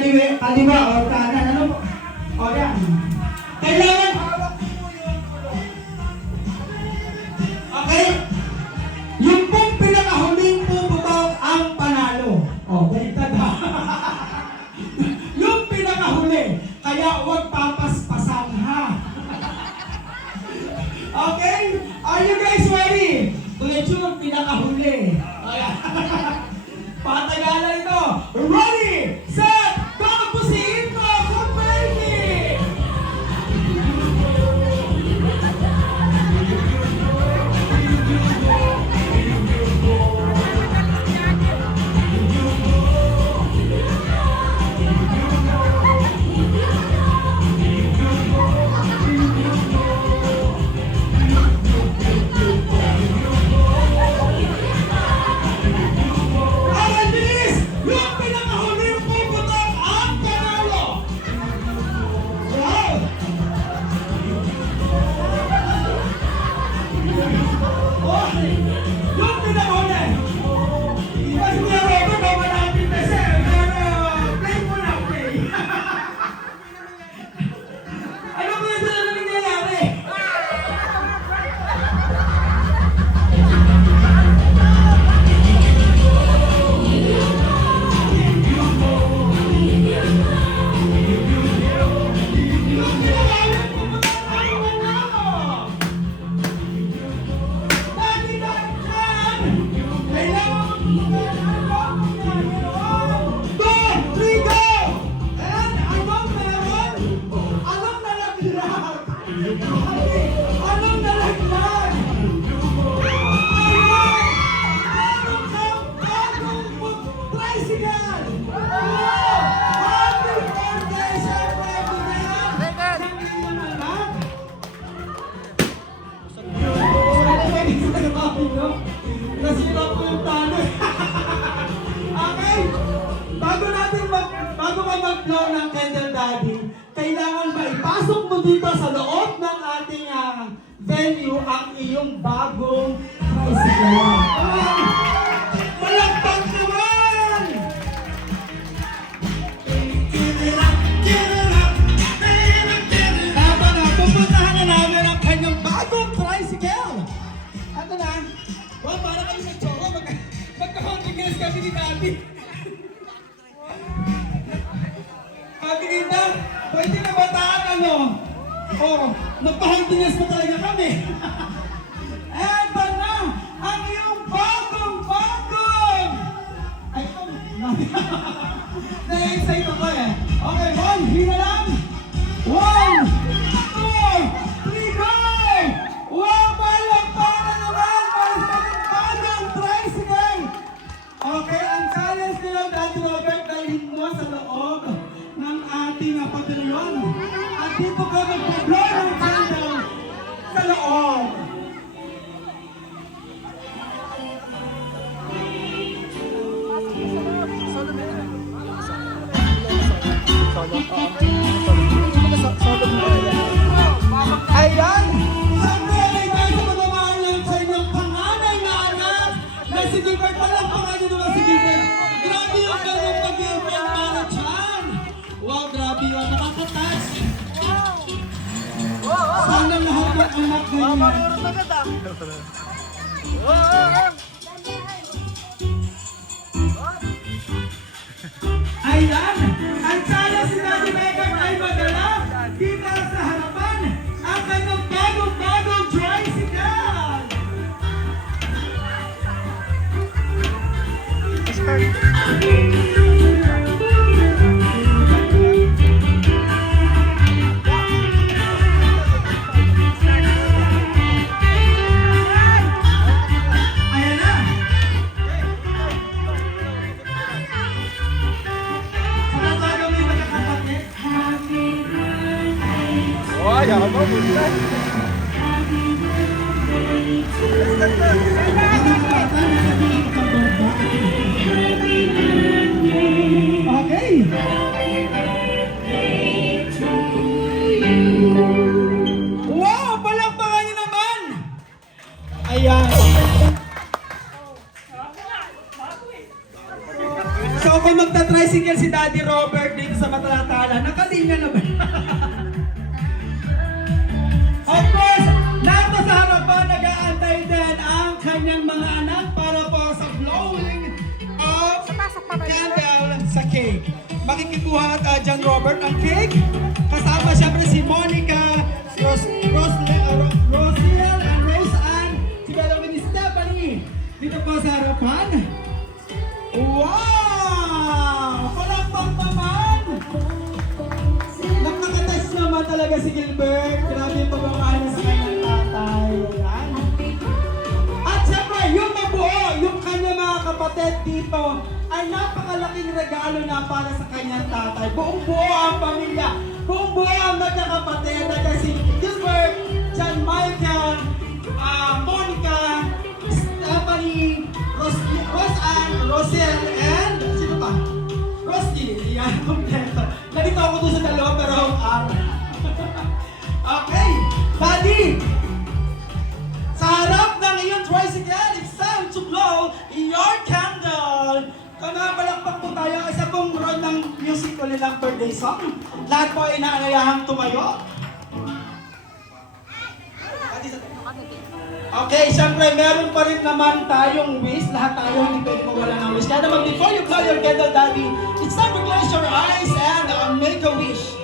kaliwa o kanan, ano po? O yan. Kailangan hawak mo yung ulo. Okay? Yung pong pinakahuling puputok ang panalo. O, baliktad ha. Yung pinakahuli. Kaya huwag papaspasan ha. Okay? Are you guys ready? Tuloy yung pinakahuli. Ayan. Patagalan ito. Ready, set, go! Pusiin mo! Confetti! Ang bilis! Yung pinakahuli yung puputok ang panalo! Wow! Oh! Yung pinakahuli! Mas niya Robert, o malapit na siya. Pero, play mo na, play. Ano ba yung talaga nangyayari? Yung pinakahuli yung puputok ang panalo! Lagi na dyan! Kailangan mo Two, three, go! And anong meron? Anong nalaglag? Anong nalaglag? Meron kang bagong tricycle! Wow! Happy birthday sa President! Ng iyong anak! Nasira po yung talo. Okay? Bago ka mag-blow ng candle, Daddy, kailangan ba ipasok mo dito sa loob ng ating venue ang iyong bagong tricycle. Palakpak naman! Tama na, pupuntahan na namin ang kanyang bagong tricycle. Ito na. Wow, para kayo nagtsoro. Magka-confidence kami ni Daddy. Sabi nita, pwede na bataan ano? Oh, magpa-confidence pa talaga kami. Eto na, ang iyong bagong! Ay, ito. Na-excite ako eh. Okay, one, hina lang. 1, 2, 3, go! Wow, palakpakan naman! Bagong tricycle! Okay, ang challenge nila, Daddy Robert, dalhin mo sa loob ng ating pavilion. At dito ka magpa-blow ng candle sa loob. Ayan! Siyempre, ay tayo sa pagmamahal lang sa inyong panganay na anak na si Gilbert. Walang pangalan naman si Gilbert. Grabe yung ganong pag-iipon para dyan. Wow, grabe yun. Nakaka-touch. Sana lahat ng anak ganyan. Ayan! Ang sana si Daddy Megan ay madala dito sa harapan ang kanyang bagong tricycle! Ayan na! Sa mga may magkakapatid, Ay, ako ba? Buta. okay! Wow! Palakpakan niyo naman! Ayan! So kung magta-tricycle si Daddy Robert dito kanyang mga anak para po sa blowing of candle sa cake. Makikikuha at John Robert ang cake. Kasama siyempre si Monica, Rosiel, and Rose Ann, si Bella ni Stephanie. Dito po sa harapan. Wow! Palakpak naman! Nakakatouch naman talaga si Gilbert. Grabe yung pagmamahal sa kanyang tatay. Ayan. At siyempre, yung mabuo, yung kanyang mga kapatid dito, ay napakalaking regalo na para sa kanyang tatay. Buong buo ang pamilya. Buong buo ang nagkakapatid. Si Gilbert, John Michael, Monica, Stephanie, Rose Ann, Rosel, and sino pa? Rosti. Yan, kompleto. Nalito ako doon sa dalawa pero okay. Daddy! Sa harap ng iyong tricycle, it's time to blow your candle. Palakpak po tayo. Isa pong round ng music ulit ng birthday song. Lahat po ay inaanayahang tumayo. Okay, syempre meron pa rin naman tayong wish. Lahat tayo hindi pwede mawala ng wish. Kaya naman before you blow your candle, Daddy, it's time to close your eyes and make a wish.